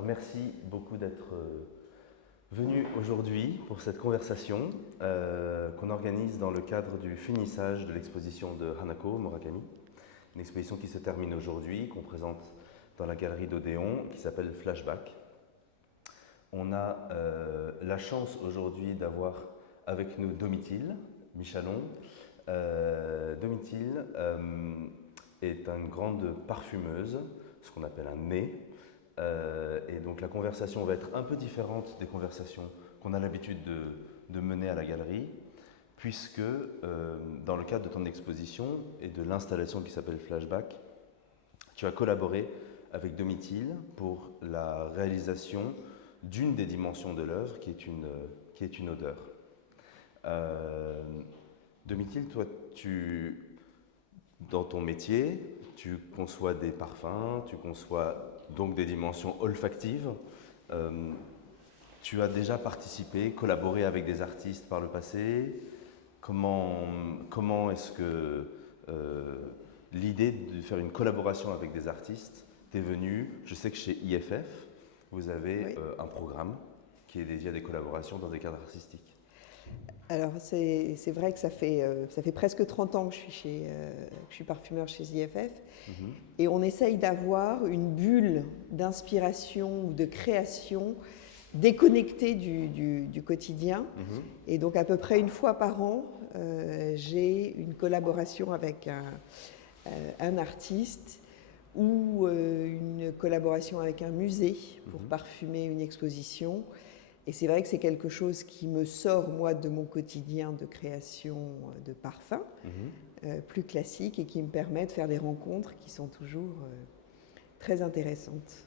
Alors merci beaucoup d'être venu aujourd'hui pour cette conversation qu'on organise dans le cadre du finissage de l'exposition de Hanako Murakami. Une exposition qui se termine aujourd'hui, qu'on présente dans la galerie d'Odéon, qui s'appelle Flashback. On a la chance aujourd'hui d'avoir avec nous Domitille Michalon. Domitille est une grande parfumeuse, ce qu'on appelle un nez. Et donc la conversation va être un peu différente des conversations qu'on a l'habitude de mener à la galerie, puisque dans le cadre de ton exposition et de l'installation qui s'appelle Flashback, tu as collaboré avec Domitille pour la réalisation d'une des dimensions de l'œuvre, qui est une odeur. Domitille, toi, dans ton métier, tu conçois des parfums, tu conçois donc des dimensions olfactives. Tu as déjà participé, collaboré avec des artistes par le passé. Comment est-ce que l'idée de faire une collaboration avec des artistes t'est venue? Je sais que chez IFF, vous avez un programme qui est dédié à des collaborations dans des cadres artistiques. Alors, c'est vrai que ça fait presque 30 ans que je suis parfumeur chez IFF. Et on essaye d'avoir une bulle d'inspiration ou de création déconnectée du quotidien. Et donc, à peu près une fois par an, j'ai une collaboration avec un artiste ou une collaboration avec un musée pour parfumer une exposition. Et c'est vrai que c'est quelque chose qui me sort, moi, de mon quotidien de création de parfums, plus classique, et qui me permet de faire des rencontres qui sont toujours très intéressantes.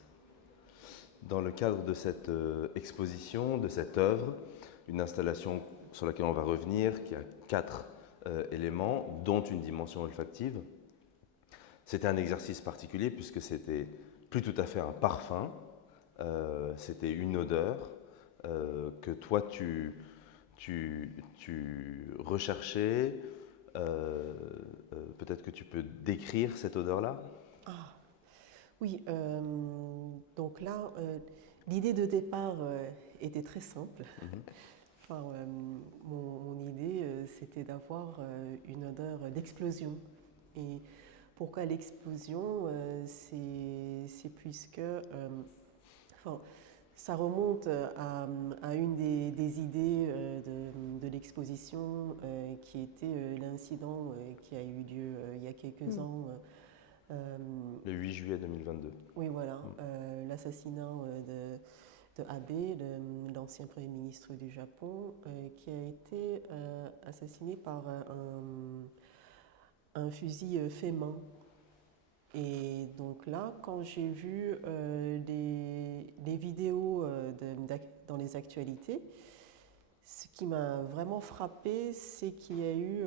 Dans le cadre de cette exposition, de cette œuvre, une installation sur laquelle on va revenir, qui a 4 éléments, dont une dimension olfactive, c'était un exercice particulier puisque c'était plus tout à fait un parfum, c'était une odeur, que toi tu recherchais. Peut-être que tu peux décrire cette odeur-là? Oui, donc là, l'idée de départ était très simple. Enfin, mon idée, c'était d'avoir une odeur d'explosion. Et pourquoi l'explosion? C'est puisque... ça remonte à une des idées de l'exposition qui était l'incident qui a eu lieu il y a quelques ans. Le 8 juillet 2022. Oui, voilà, l'assassinat de Abe, l'ancien Premier ministre du Japon, qui a été assassiné par un fusil fait main. Et donc là, quand j'ai vu les vidéos dans les actualités, ce qui m'a vraiment frappé, c'est qu'il y a eu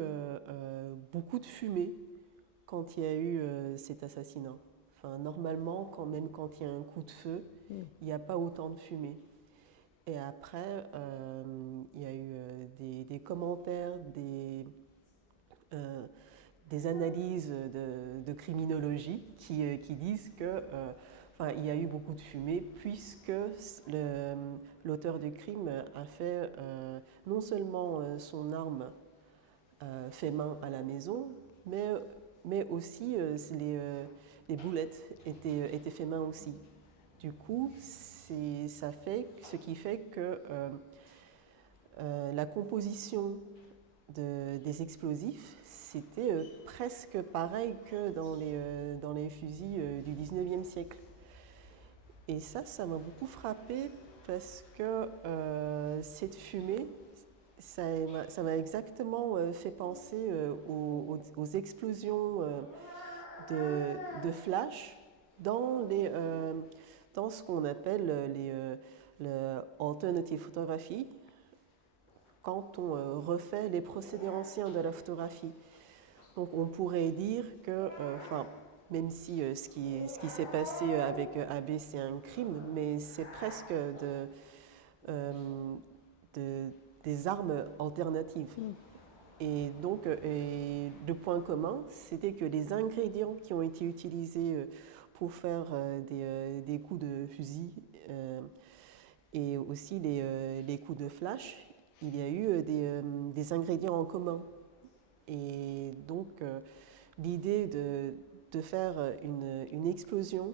beaucoup de fumée quand il y a eu cet assassinat. Enfin, normalement, même quand il y a un coup de feu, il n'y a pas autant de fumée. Et après, il y a eu des commentaires, des analyses de criminologie qui disent que il y a eu beaucoup de fumée puisque l'auteur du crime a fait non seulement son arme fait main à la maison, mais aussi les boulettes étaient fait main aussi. Du coup, ce qui fait que la composition des explosifs, c'était presque pareil que dans les fusils du 19e siècle. Et ça m'a beaucoup frappé parce que cette fumée, ça m'a exactement fait penser aux explosions de flash dans ce qu'on appelle le alternative photography, quand on refait les procédés anciens de la photographie. Donc on pourrait dire que, même si ce qui s'est passé avec Abe c'est un crime, mais c'est presque des armes alternatives. Et donc le point commun, c'était que les ingrédients qui ont été utilisés pour faire des coups de fusil et aussi les coups de flash, il y a eu des ingrédients en commun. Et donc, l'idée de faire une explosion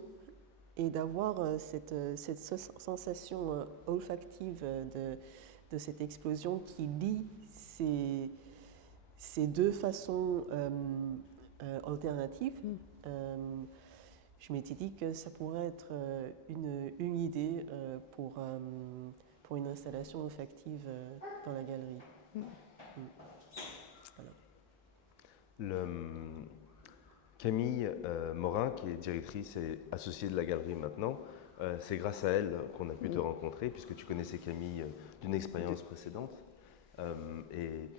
et d'avoir cette sensation olfactive de cette explosion qui lie ces deux façons alternatives, je m'étais dit que ça pourrait être une idée pour une installation olfactive dans la galerie. Voilà. Camille Morin, qui est directrice et associée de la galerie maintenant, c'est grâce à elle qu'on a pu te rencontrer, puisque tu connaissais Camille d'une expérience précédente. Et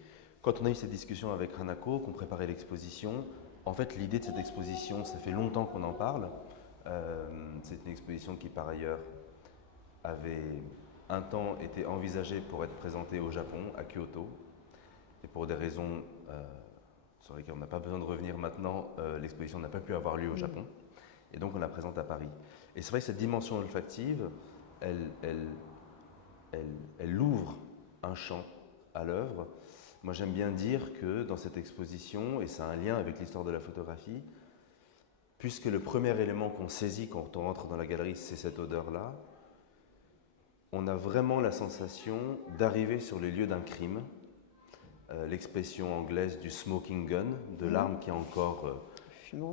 quand on a eu cette discussion avec Hanako, qu'on préparait l'exposition, en fait, l'idée de cette exposition, ça fait longtemps qu'on en parle. C'est une exposition qui, par ailleurs, avait un temps été envisagée pour être présentée au Japon, à Kyoto. Et pour des raisons sur lesquelles on n'a pas besoin de revenir maintenant, l'exposition n'a pas pu avoir lieu au Japon. Et donc, on la présente à Paris. Et c'est vrai que cette dimension olfactive, elle ouvre un champ à l'œuvre. Moi, j'aime bien dire que dans cette exposition, et ça a un lien avec l'histoire de la photographie, puisque le premier élément qu'on saisit quand on rentre dans la galerie, c'est cette odeur-là, on a vraiment la sensation d'arriver sur les lieux d'un crime. L'expression anglaise du smoking gun, de l'arme qui est encore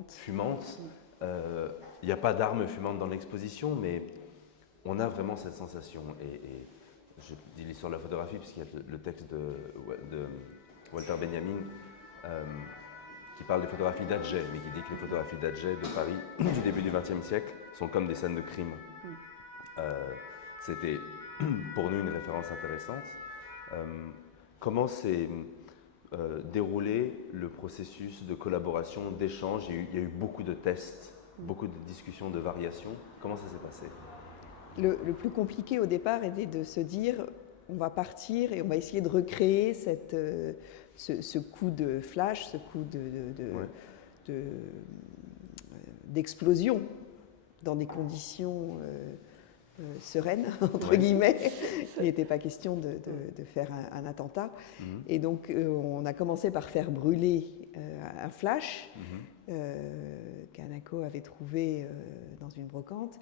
fumante. Il n'y a pas d'arme fumante dans l'exposition, mais on a vraiment cette sensation. Et je dis l'histoire de la photographie, puisqu'il y a le texte de Walter Benjamin qui parle des photographies d'Adjay, mais qui dit que les photographies d'Adjay de Paris du début du XXe siècle sont comme des scènes de crime. C'était pour nous une référence intéressante. Comment s'est déroulé le processus de collaboration, d'échange? Il y a eu beaucoup de tests, beaucoup de discussions, de variations. Comment ça s'est passé? Le plus compliqué au départ était de se dire on va partir et on va essayer de recréer ce coup de flash, ce coup d'explosion dans des conditions sereine, entre guillemets. Il n'était pas question de faire un attentat. Et donc, on a commencé par faire brûler un flash qu'Hanako avait trouvé dans une brocante.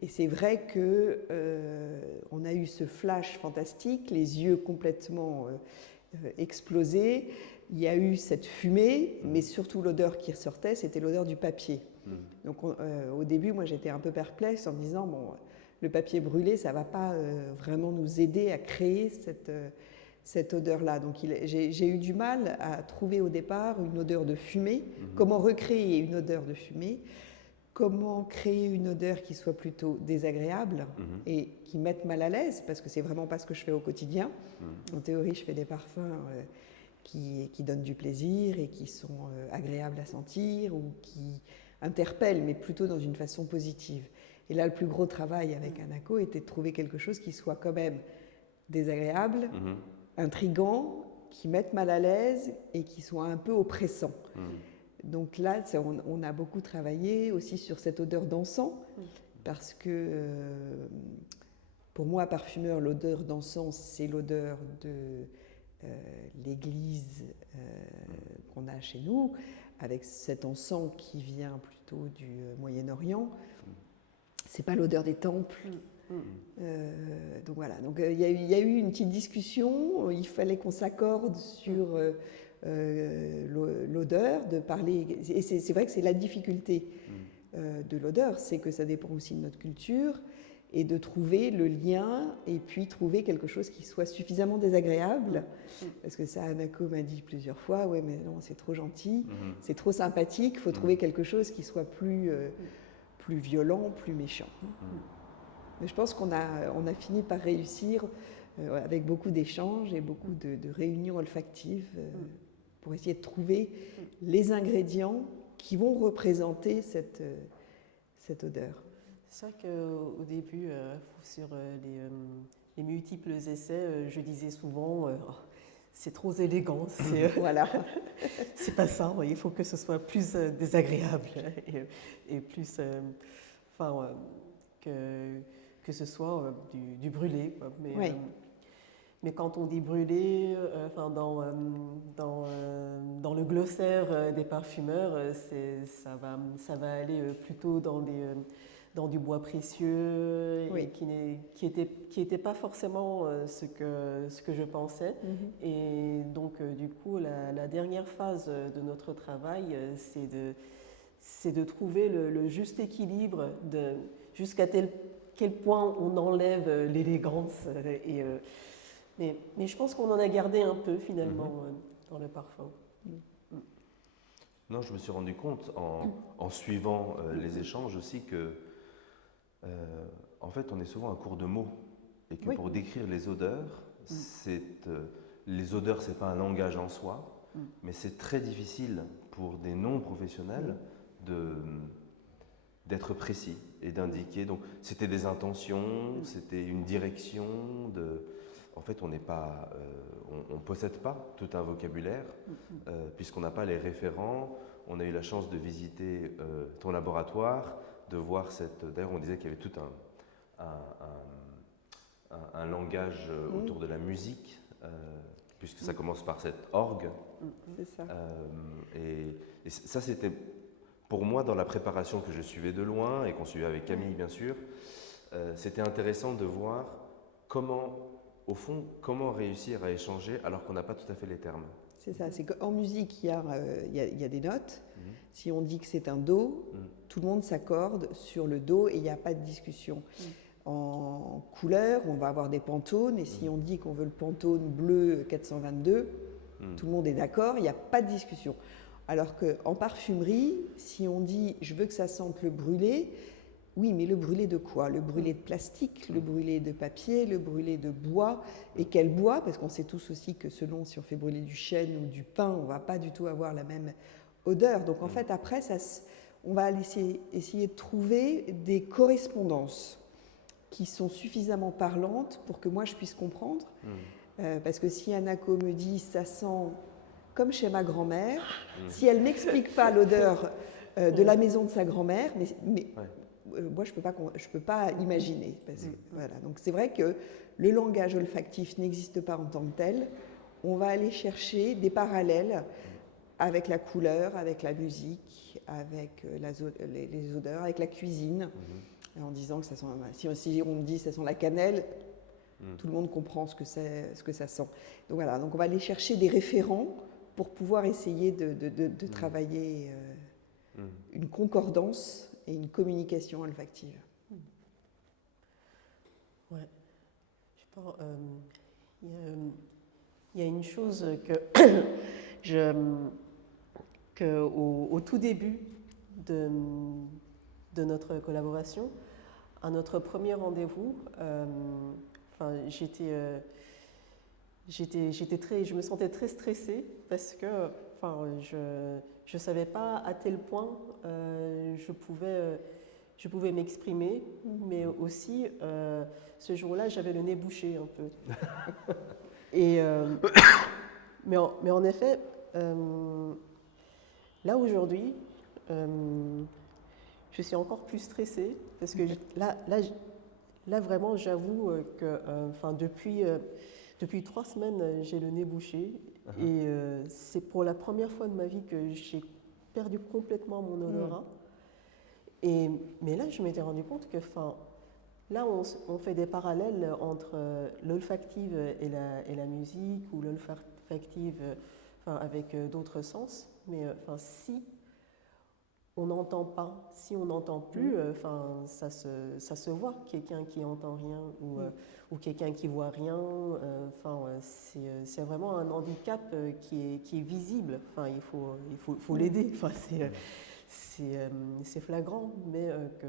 Et c'est vrai qu'on a eu ce flash fantastique, les yeux complètement explosés. Il y a eu cette fumée, mais surtout l'odeur qui ressortait, c'était l'odeur du papier. Donc, au début, moi, j'étais un peu perplexe en me disant, bon, le papier brûlé, ça ne va pas vraiment nous aider à créer cette odeur-là. Donc j'ai eu du mal à trouver au départ une odeur de fumée. Comment recréer une odeur de fumée? Comment créer une odeur qui soit plutôt désagréable et qui mette mal à l'aise? Parce que c'est vraiment pas ce que je fais au quotidien. En théorie, je fais des parfums qui donnent du plaisir et qui sont agréables à sentir ou qui interpellent, mais plutôt dans une façon positive. Et là, le plus gros travail avec Hanako était de trouver quelque chose qui soit quand même désagréable, intriguant, qui mette mal à l'aise et qui soit un peu oppressant. Donc là, on a beaucoup travaillé aussi sur cette odeur d'encens, parce que pour moi, parfumeur, l'odeur d'encens, c'est l'odeur de l'église qu'on a chez nous, avec cet encens qui vient plutôt du Moyen-Orient. C'est pas l'odeur des temples. Donc voilà. Donc il y a eu une petite discussion. Il fallait qu'on s'accorde sur l'odeur, de parler. Et c'est vrai que c'est la difficulté de l'odeur, c'est que ça dépend aussi de notre culture et de trouver le lien et puis trouver quelque chose qui soit suffisamment désagréable. Parce que ça, Hanako m'a dit plusieurs fois, ouais, mais non, c'est trop gentil, c'est trop sympathique. Il faut trouver quelque chose qui soit plus violent, plus méchant. Mais je pense qu'on a fini par réussir avec beaucoup d'échanges et beaucoup de réunions olfactives pour essayer de trouver les ingrédients qui vont représenter cette odeur. C'est vrai qu'au début, sur les multiples essais, je disais souvent c'est trop élégant, voilà. C'est pas ça, il faut que ce soit plus désagréable et plus que ce soit du brûlé, quoi. Oui. Mais quand on dit brûlé, dans le glossaire des parfumeurs, ça va aller plutôt dans du bois précieux Oui. et qui était pas forcément ce que je pensais. Et donc, du coup, la dernière phase de notre travail, c'est de trouver le juste équilibre jusqu'à quel point on enlève l'élégance. Mais je pense qu'on en a gardé un peu finalement dans le parfum. Non, je me suis rendu compte en suivant les échanges aussi que, en fait, on est souvent à court de mots et que pour décrire les odeurs, les odeurs, c'est pas un langage en soi, mais c'est très difficile pour des non-professionnels d'être précis et d'indiquer. Donc, c'était des intentions, c'était une direction. En fait, on n'est pas, on possède pas tout un vocabulaire puisqu'on n'a pas les référents. On a eu la chance de visiter ton laboratoire, de voir cette. D'ailleurs, on disait qu'il y avait tout un langage autour de la musique, puisque ça commence par cette orgue. C'est ça. Et ça, c'était pour moi dans la préparation que je suivais de loin et qu'on suivait avec Camille, bien sûr. C'était intéressant de voir au fond, comment réussir à échanger alors qu'on n'a pas tout à fait les termes. C'est ça, c'est qu'en musique, il y a des notes. Si on dit que c'est un Do, tout le monde s'accorde sur le Do et il n'y a pas de discussion. En couleur, on va avoir des pantones et si on dit qu'on veut le pantone bleu 422, tout le monde est d'accord, il n'y a pas de discussion. Alors qu'en parfumerie, si on dit « je veux que ça sente le brûlé », oui, mais le brûlé de quoi? Le brûlé de plastique, le brûlé de papier, le brûlé de bois. Et quel bois? Parce qu'on sait tous aussi que selon si on fait brûler du chêne ou du pin, on ne va pas du tout avoir la même odeur. Donc en fait, après, on va essayer de trouver des correspondances qui sont suffisamment parlantes pour que moi je puisse comprendre. Parce que si Anako me dit « ça sent comme chez ma grand-mère », si elle n'explique pas l'odeur de la maison de sa grand-mère, mais moi, je peux pas imaginer. Voilà. Donc, c'est vrai que le langage olfactif n'existe pas en tant que tel. On va aller chercher des parallèles avec la couleur, avec la musique, avec les odeurs, avec la cuisine, en disant que ça sent. Si on me dit que ça sent la cannelle, tout le monde comprend ce que ça sent. Donc voilà. Donc, on va aller chercher des référents pour pouvoir essayer de travailler une concordance et une communication olfactive. Ouais. Je pense, il y a une chose que au tout début de notre collaboration, à notre premier rendez-vous, je me sentais très stressée parce que je ne savais pas à tel point je pouvais m'exprimer, mais aussi ce jour-là j'avais le nez bouché un peu. Mais en effet, là aujourd'hui, je suis encore plus stressée parce que là vraiment j'avoue que depuis 3 semaines j'ai le nez bouché. Et c'est pour la première fois de ma vie que j'ai perdu complètement mon odorat. Mais là, je m'étais rendu compte que, là, on fait des parallèles entre l'olfactive et la musique, ou l'olfactive avec d'autres sens. Mais si on n'entend pas, si on n'entend plus, ça se voit, quelqu'un qui n'entend rien ou quelqu'un qui voit rien. C'est vraiment un handicap qui est visible. Il faut l'aider. C'est flagrant, mais que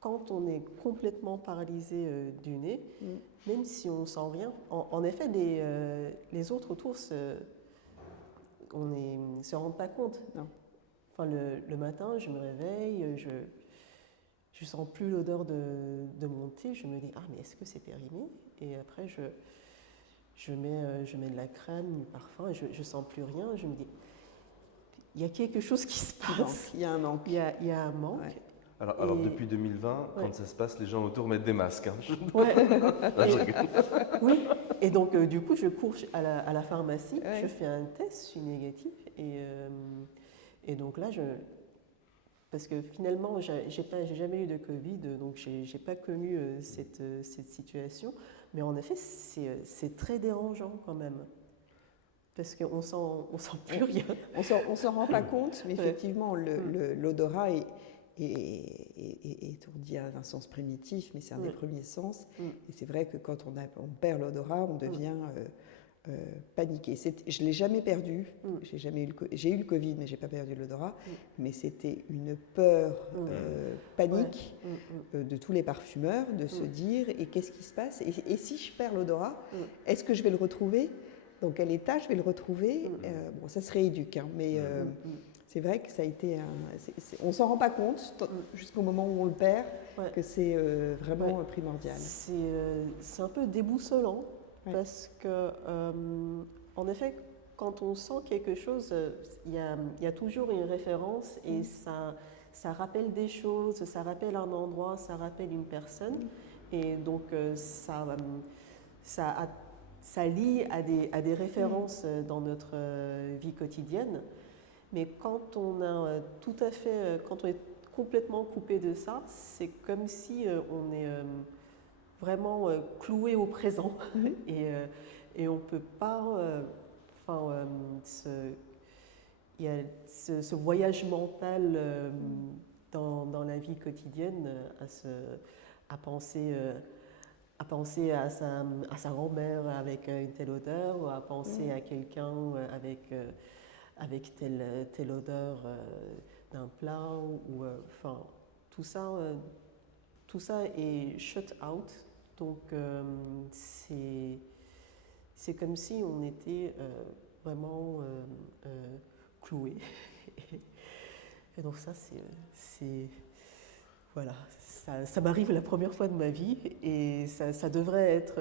quand on est complètement paralysé du nez, même si on sent rien, en effet, les autres autour se rendent pas compte. Non. Le matin, je me réveille, je sens plus l'odeur de mon thé, je me dis « Ah, mais est-ce que c'est périmé ?» Et après, je mets de la crème, du parfum, je sens plus rien, je me dis « Il y a quelque chose qui se passe. » Il y a un manque. Il y a un manque. Ouais. Alors Et- depuis 2020, Ouais. quand ça se passe, les gens autour mettent des masques. Hein. Ouais. Ah, je rigole. Oui, et donc du coup, je cours à la pharmacie, Ouais. je fais un test, je suis négatif, et donc là, parce que finalement, j'ai jamais eu de Covid, donc j'ai pas connu cette situation, mais en effet, c'est très dérangeant quand même, parce qu'on sent plus rien. On s'en rend pas compte, mais Ouais. effectivement, l'odorat est étourdi à un sens primitif, mais c'est un des Ouais. premiers sens. Mm. Et c'est vrai que quand on perd l'odorat, on devient paniqué. Je ne l'ai jamais perdu. Mm. J'ai eu le Covid, mais je n'ai pas perdu l'odorat. Mm. Mais c'était une peur panique Mm, mm. de tous les parfumeurs de se dire et qu'est-ce qui se passe et si je perds l'odorat, Mm. est-ce que je vais le retrouver? Dans quel état je vais le retrouver? Bon, ça se rééduque, hein, mais c'est vrai que ça a été on s'en rend pas compte jusqu'au moment où on le perd, Ouais. que c'est vraiment primordial. C'est un peu déboussolant, Ouais. parce que, en effet, quand on sent quelque chose, il y a toujours une référence et ça rappelle des choses, ça rappelle un endroit, ça rappelle une personne. Et donc, ça lie à des références dans notre vie quotidienne. Mais quand on a quand on est complètement coupé de ça, c'est comme si on est vraiment cloué au présent et on peut pas. Il y a ce voyage mental dans la vie quotidienne à penser. À penser à sa grand-mère avec une telle odeur, ou à penser à quelqu'un avec telle odeur d'un plat, ou enfin tout ça est shut out. Donc c'est comme si on était vraiment cloué. Et donc ça c'est voilà, ça m'arrive la première fois de ma vie, et ça devrait être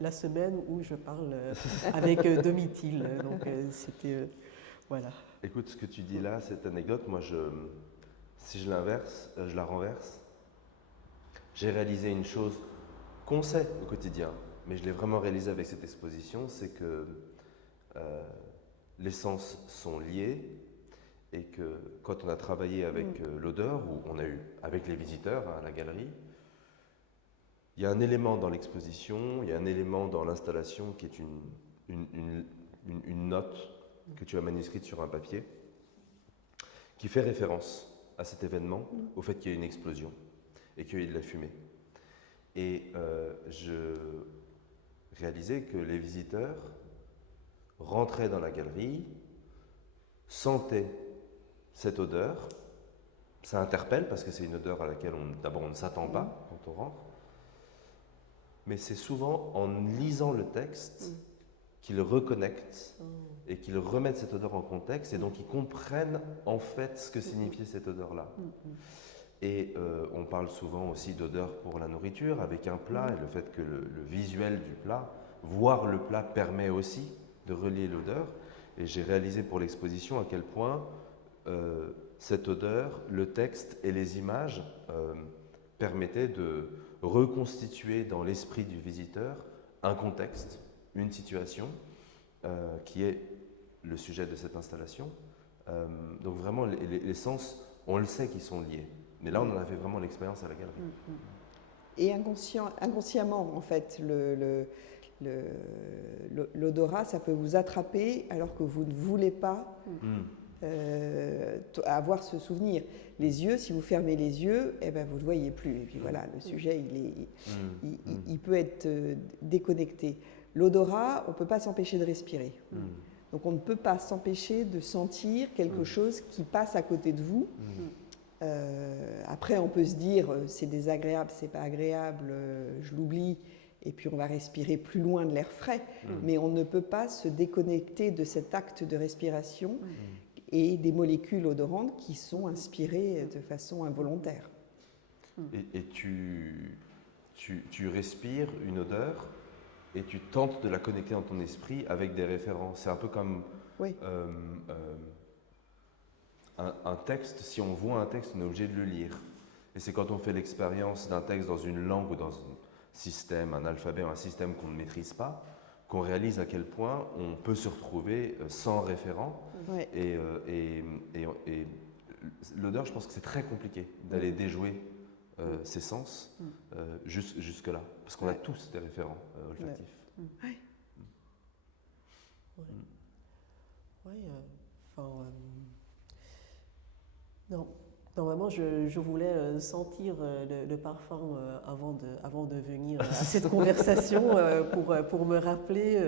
la semaine où je parle avec Domitil. Donc c'était voilà. Écoute, ce que tu dis là, cette anecdote, moi, si je l'inverse, je la renverse, j'ai réalisé une chose qu'on sait au quotidien, mais je l'ai vraiment réalisé avec cette exposition, c'est que les sens sont liés et que quand on a travaillé avec l'odeur, ou on a eu avec les visiteurs à la galerie, il y a un élément dans l'exposition, il y a un élément dans l'installation qui est une note que tu as manuscrite sur un papier, qui fait référence à cet événement, au fait qu'il y ait une explosion et qu'il y ait de la fumée. Et je réalisais que les visiteurs rentraient dans la galerie, sentaient cette odeur, ça interpelle parce que c'est une odeur à laquelle d'abord on ne s'attend pas quand on rentre, mais c'est souvent en lisant le texte qu'ils reconnectent et qu'ils remettent cette odeur en contexte, et donc ils comprennent en fait ce que signifiait cette odeur-là. Et on parle souvent aussi d'odeur pour la nourriture avec un plat, et le fait que le visuel du plat, voir le plat, permet aussi de relier l'odeur. Et j'ai réalisé pour l'exposition à quel point cette odeur, le texte et les images permettaient de reconstituer dans l'esprit du visiteur un contexte, une situation qui est le sujet de cette installation. Donc vraiment, les sens, on le sait qu'ils sont liés. Mais là, on en a fait vraiment l'expérience à la galerie. Et inconsciemment, en fait, l'odorat, ça peut vous attraper alors que vous ne voulez pas avoir ce souvenir. Les yeux, si vous fermez les yeux, eh ben, vous ne le voyez plus. Et puis voilà, le sujet, il peut être déconnecté. L'odorat, on ne peut pas s'empêcher de respirer. Donc on ne peut pas s'empêcher de sentir quelque chose qui passe à côté de vous. Après, on peut se dire, c'est désagréable, c'est pas agréable, je l'oublie, et puis on va respirer plus loin de l'air frais. Mais on ne peut pas se déconnecter de cet acte de respiration et des molécules odorantes qui sont inspirées de façon involontaire. Et tu respires une odeur et tu tentes de la connecter dans ton esprit avec des références. C'est un peu comme un texte. Si on voit un texte, on est obligé de le lire. Et c'est quand on fait l'expérience d'un texte dans une langue ou dans un système, un alphabet ou un système qu'on ne maîtrise pas, qu'on réalise à quel point on peut se retrouver sans référent. Ouais. Et l'odeur, je pense que c'est très compliqué d'aller déjouer ses sens jusque-là, parce qu'on a tous des référents olfactifs. Ouais. Oui, non. Normalement, je voulais sentir le parfum avant de venir à cette conversation pour me rappeler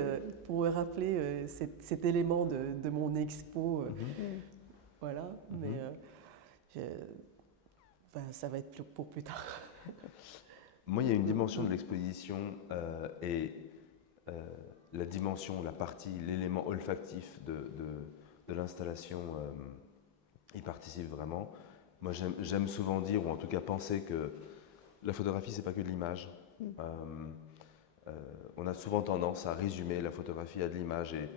cet élément de mon expo. Voilà, mais ça va être pour plus tard. Moi, il y a une dimension de l'exposition et la dimension, la partie, l'élément olfactif de l'installation y participe vraiment. Moi, j'aime souvent dire, ou en tout cas penser que la photographie, c'est pas que de l'image. On a souvent tendance à résumer la photographie à de l'image, et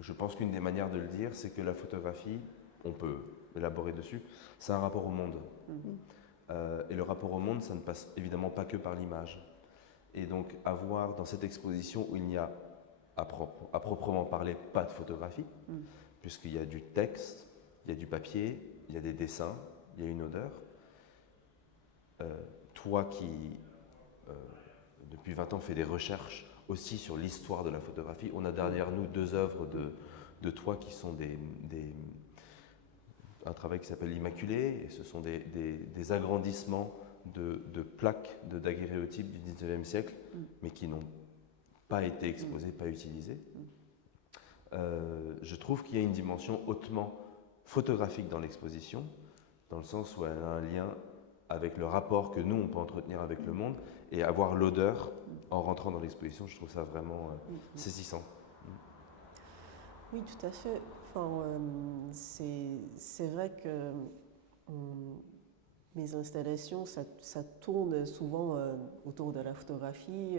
je pense qu'une des manières de le dire, c'est que la photographie, on peut élaborer dessus, c'est un rapport au monde. Et le rapport au monde, ça ne passe évidemment pas que par l'image. Et donc, avoir dans cette exposition où il n'y a, à proprement parler, pas de photographie, puisqu'il y a du texte, il y a du papier, il y a des dessins, il y a une odeur. Toi qui, depuis 20 ans, fais des recherches aussi sur l'histoire de la photographie, on a derrière nous 2 œuvres de toi qui sont un travail qui s'appelle l'Immaculée, et ce sont des agrandissements de plaques de daguerréotypes du 19e siècle, mais qui n'ont pas été exposés, pas utilisés. Je trouve qu'il y a une dimension hautement photographique dans l'exposition, dans le sens où elle a un lien avec le rapport que nous, on peut entretenir avec le monde, et avoir l'odeur en rentrant dans l'exposition, je trouve ça vraiment saisissant. Oui, tout à fait. Enfin, c'est vrai que mes installations, ça tourne souvent autour de la photographie,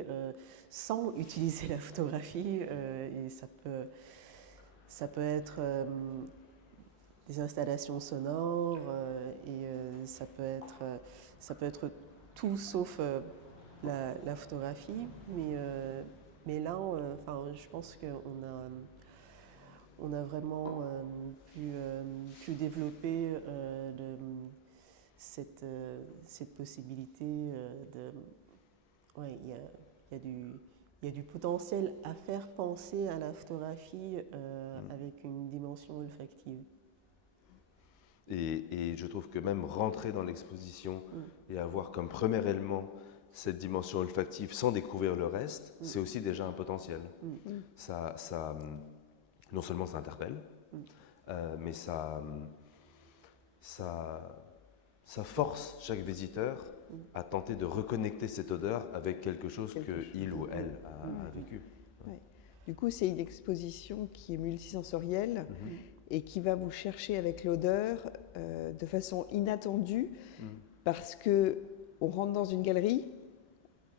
sans utiliser la photographie, et ça peut être des installations sonores, et ça peut être tout sauf la photographie, mais là, je pense on a vraiment pu développer cette possibilité ouais, il y a du potentiel à faire penser à la photographie avec une dimension olfactive. Et je trouve que même rentrer dans l'exposition et avoir comme premier élément cette dimension olfactive sans découvrir le reste, c'est aussi déjà un potentiel. Non seulement ça interpelle, mais ça force chaque visiteur à tenter de reconnecter cette odeur avec quelque chose qu'il ou elle a vécu. Ouais. Du coup, c'est une exposition qui est multisensorielle et qui va vous chercher avec l'odeur de façon inattendue, parce qu'on rentre dans une galerie,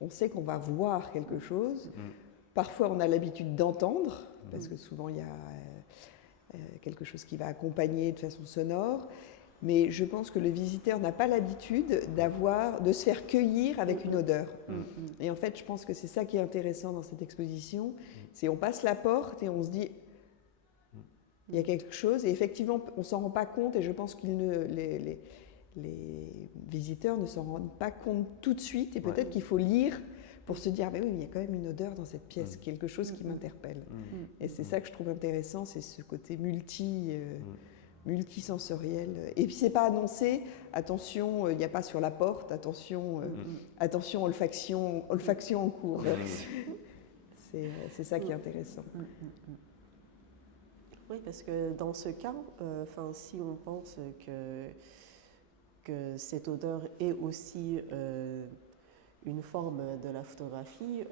on sait qu'on va voir quelque chose. Parfois, on a l'habitude d'entendre, parce que souvent, il y a quelque chose qui va accompagner de façon sonore. Mais je pense que le visiteur n'a pas l'habitude de se faire cueillir avec une odeur. Et en fait, je pense que c'est ça qui est intéressant dans cette exposition. C'est on passe la porte et on se dit, il y a quelque chose. Et effectivement, on ne s'en rend pas compte. Et je pense que les visiteurs ne s'en rendent pas compte tout de suite. Et peut-être qu'il faut lire pour se dire, mais oui, mais il y a quand même une odeur dans cette pièce, quelque chose qui m'interpelle. Et c'est ça que je trouve intéressant, c'est ce côté multisensoriel. Et puis c'est pas annoncé, attention, il n'y a pas sur la porte, attention, attention, olfaction en cours. C'est ça qui est intéressant. Oui, parce que dans ce cas, si on pense que cette odeur est aussi une forme de la photographie,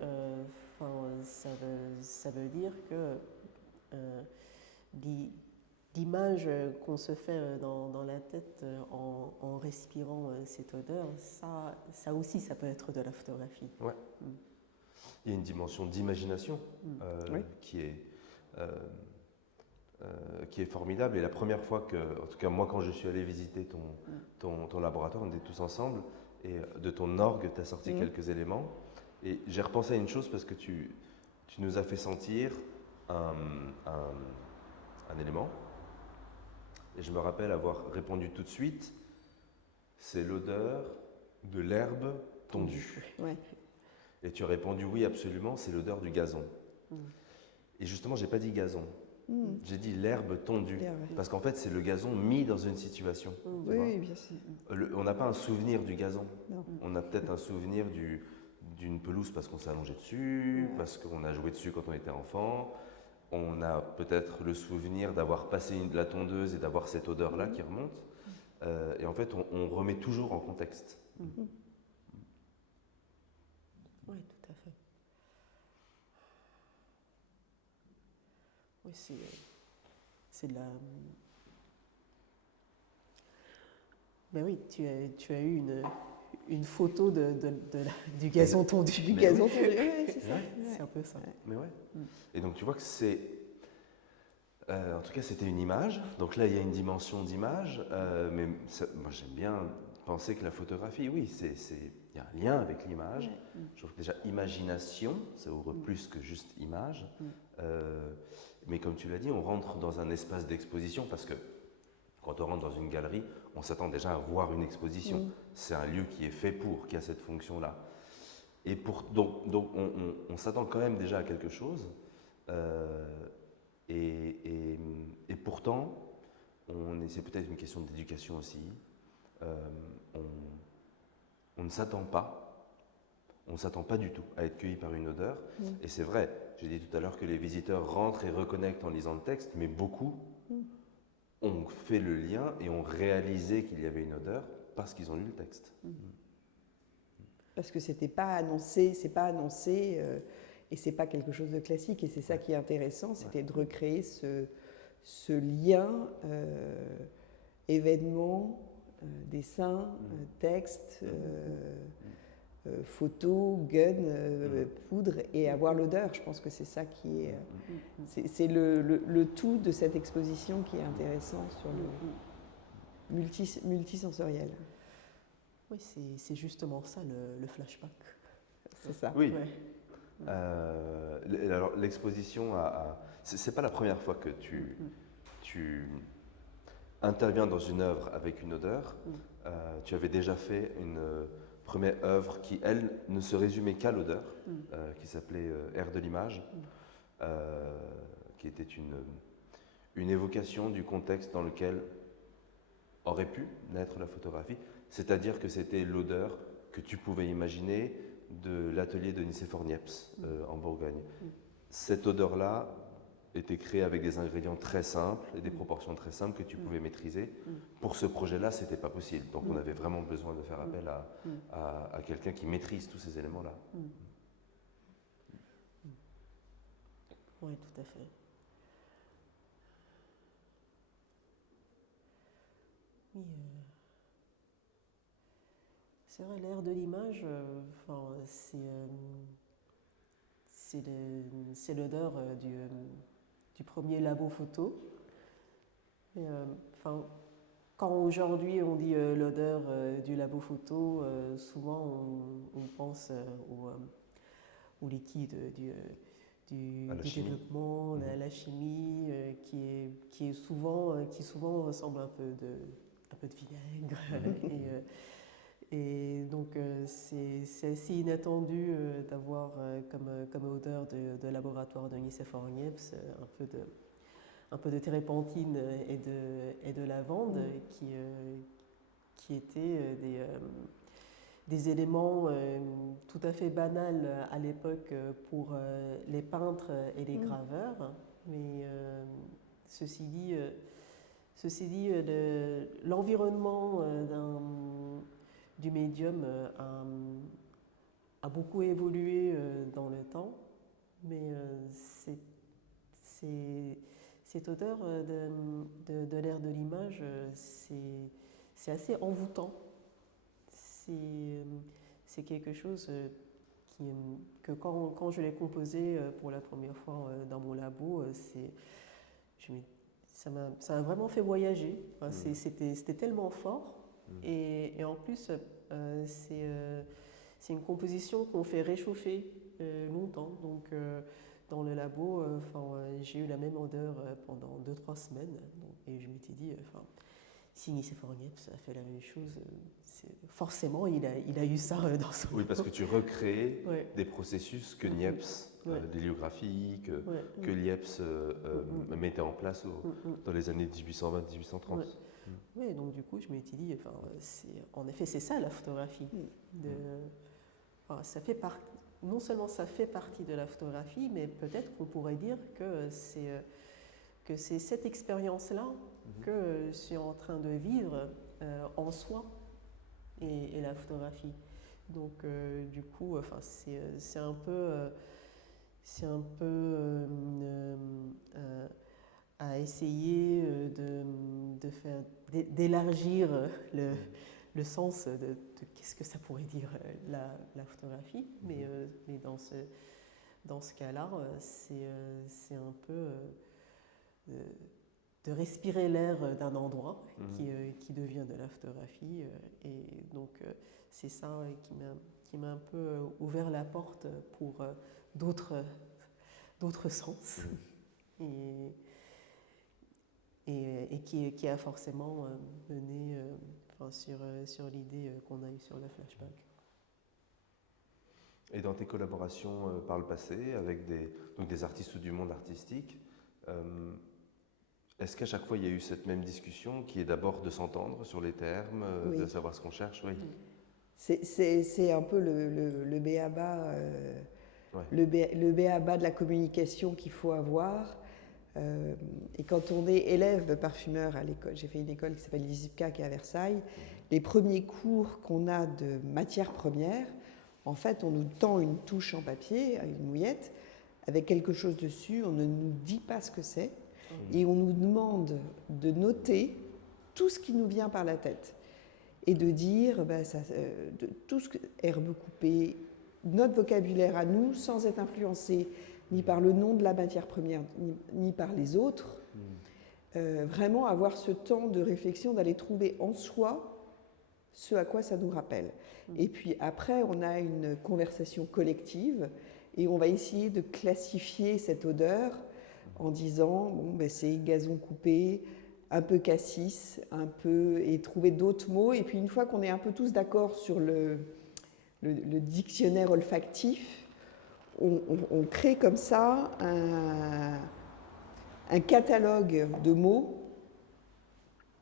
ça veut dire que l'image qu'on se fait dans la tête en respirant cette odeur, ça aussi, ça peut être de la photographie. Ouais. Il y a une dimension d'imagination qui est qui est formidable. Et la première fois que, en tout cas moi, quand je suis allé visiter ton laboratoire, on était tous ensemble, et de ton orgue, tu as sorti quelques éléments. Et j'ai repensé à une chose parce que tu nous as fait sentir un élément. Et je me rappelle avoir répondu tout de suite, c'est l'odeur de l'herbe tondue. Ouais. Et tu as répondu oui, absolument, c'est l'odeur du gazon. Et justement, j'ai pas dit gazon. J'ai dit l'herbe tondue. Parce qu'en fait, c'est le gazon mis dans une situation. Oui, bien sûr. On n'a pas un souvenir du gazon. Non. On a peut-être un souvenir d'une pelouse parce qu'on s'est allongé dessus, parce qu'on a joué dessus quand on était enfant. On a peut-être le souvenir d'avoir passé la tondeuse et d'avoir cette odeur-là qui remonte. Et en fait, on remet toujours en contexte. Oui, tout à fait. Oui, c'est de la... Ben oui, tu as eu une photo du gazon tondu. Du gazon tondu, oui, c'est ça. C'est un peu ça. Mais ouais. Et donc tu vois que c'est... en tout cas, c'était une image. Donc là, il y a une dimension d'image. Mais moi, j'aime bien penser que la photographie, oui, il y a un lien avec l'image. Je trouve que déjà, imagination, ça ouvre plus que juste image. Mais comme tu l'as dit, on rentre dans un espace d'exposition parce que quand on rentre dans une galerie, on s'attend déjà à voir une exposition. C'est un lieu qui est fait qui a cette fonction-là. Et donc on s'attend quand même déjà à quelque chose. Et pourtant, c'est peut-être une question d'éducation aussi. On ne s'attend pas. On ne s'attend pas du tout à être cueilli par une odeur. Et c'est vrai, j'ai dit tout à l'heure que les visiteurs rentrent et reconnectent en lisant le texte, mais beaucoup ont fait le lien et ont réalisé qu'il y avait une odeur parce qu'ils ont lu le texte. Parce que c'est pas annoncé, et c'est pas quelque chose de classique. Et c'est ça qui est intéressant, c'était de recréer ce lien événement, dessin, texte, photo, gun, poudre, et avoir l'odeur. Je pense que c'est ça qui est... c'est le tout de cette exposition qui est intéressant sur le multisensoriel. Oui, c'est justement ça le flashback. C'est ça. Oui. Ouais. Alors l'exposition c'est pas la première fois que tu interviens dans une œuvre avec une odeur. Tu avais déjà fait une première œuvre qui, elle, ne se résumait qu'à l'odeur, qui s'appelait Air de l'image, qui était une évocation du contexte dans lequel aurait pu naître la photographie, c'est-à-dire que c'était l'odeur que tu pouvais imaginer de l'atelier de Nicéphore Niepce en Bourgogne. Cette odeur-là était créée avec des ingrédients très simples et des proportions très simples que tu pouvais maîtriser. Pour ce projet-là, ce n'était pas possible. Donc on avait vraiment besoin de faire appel à quelqu'un qui maîtrise tous ces éléments-là. Oui, tout à fait. Oui, c'est vrai, l'air de l'image, c'est l'odeur du premier labo photo. Quand aujourd'hui on dit l'odeur du labo photo, souvent on pense au liquide du développement, à la chimie, qui souvent ressemble un peu de vinaigre. Et donc c'est assez inattendu d'avoir comme odeur de laboratoire de Nicéphore Niepce un peu de térébenthine et de lavande qui étaient des éléments tout à fait banals à l'époque pour les peintres et les graveurs. Mais ceci dit, l'environnement du médium a beaucoup évolué dans le temps, mais cette odeur de l'air de l'image, c'est assez envoûtant. C'est quelque chose que quand je l'ai composé pour la première fois dans mon labo, ça m'a vraiment fait voyager. Enfin, c'était tellement fort. Et en plus, c'est une composition qu'on fait réchauffer longtemps. Donc, dans le labo, j'ai eu la même odeur pendant 2-3 semaines. Et je m'étais dit, si Nicéphore Niepce a fait la même chose, forcément, il a eu ça dans son... Oui, parce que tu recrées Ouais. des processus que Niepce, d'héliographie, que Niepce mettait en place dans les années 1820-1830. Oui, donc du coup, je m'étais dit, en effet, c'est ça la photographie. Ça fait non seulement ça fait partie de la photographie, mais peut-être qu'on pourrait dire que c'est cette expérience-là que je suis en train de vivre en soi et la photographie. Donc du coup, c'est un peu à essayer d'élargir le sens de qu'est-ce que ça pourrait dire la photographie. Mais dans ce cas-là, c'est un peu de respirer l'air d'un endroit qui devient de la photographie. Et donc, c'est ça qui m'a un peu ouvert la porte pour d'autres sens. Et qui a forcément mené sur l'idée qu'on a eue sur le flashback. Et dans tes collaborations par le passé avec des artistes du monde artistique, est-ce qu'à chaque fois il y a eu cette même discussion qui est d'abord de s'entendre sur les termes, de savoir ce qu'on cherche? Oui. C'est un peu le b.a.-ba, le b.a.-ba de la communication qu'il faut avoir. Et quand on est élève parfumeur à l'école, j'ai fait une école qui s'appelle l'ISIPCA qui est à Versailles, les premiers cours qu'on a de matières premières, en fait, on nous tend une touche en papier, une mouillette, avec quelque chose dessus, on ne nous dit pas ce que c'est, et on nous demande de noter tout ce qui nous vient par la tête, et de dire tout ce que herbe coupée, notre vocabulaire à nous, sans être influencé ni par le nom de la matière première, ni par les autres. Vraiment avoir ce temps de réflexion, d'aller trouver en soi ce à quoi ça nous rappelle. Et puis après, on a une conversation collective et on va essayer de classifier cette odeur en disant c'est gazon coupé, un peu cassis, et trouver d'autres mots. Et puis une fois qu'on est un peu tous d'accord sur le dictionnaire olfactif, on crée comme ça un catalogue de mots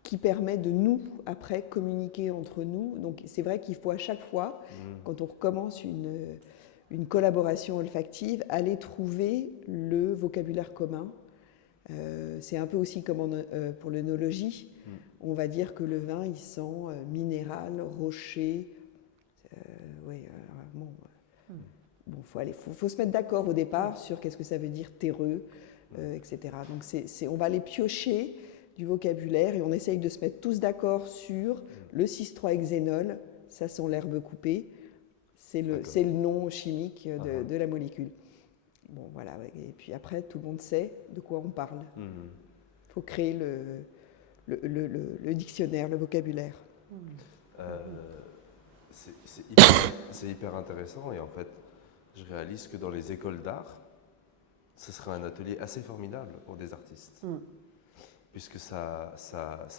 qui permet de nous, après, communiquer entre nous. Donc c'est vrai qu'il faut à chaque fois, quand on recommence une collaboration olfactive, aller trouver le vocabulaire commun. C'est un peu aussi comme pour l'œnologie. On va dire que le vin, il sent minéral, rocher. Faut se mettre d'accord au départ sur qu'est-ce que ça veut dire terreux, etc. Donc on va aller piocher du vocabulaire et on essaye de se mettre tous d'accord sur le 6,3-hexénol, ça sent l'herbe coupée, c'est le nom chimique de la molécule. Bon, voilà. Et puis après, tout le monde sait de quoi on parle. Il faut créer le dictionnaire, le vocabulaire. C'est hyper intéressant et en fait, je réalise que dans les écoles d'art, ce serait un atelier assez formidable pour des artistes, puisque ça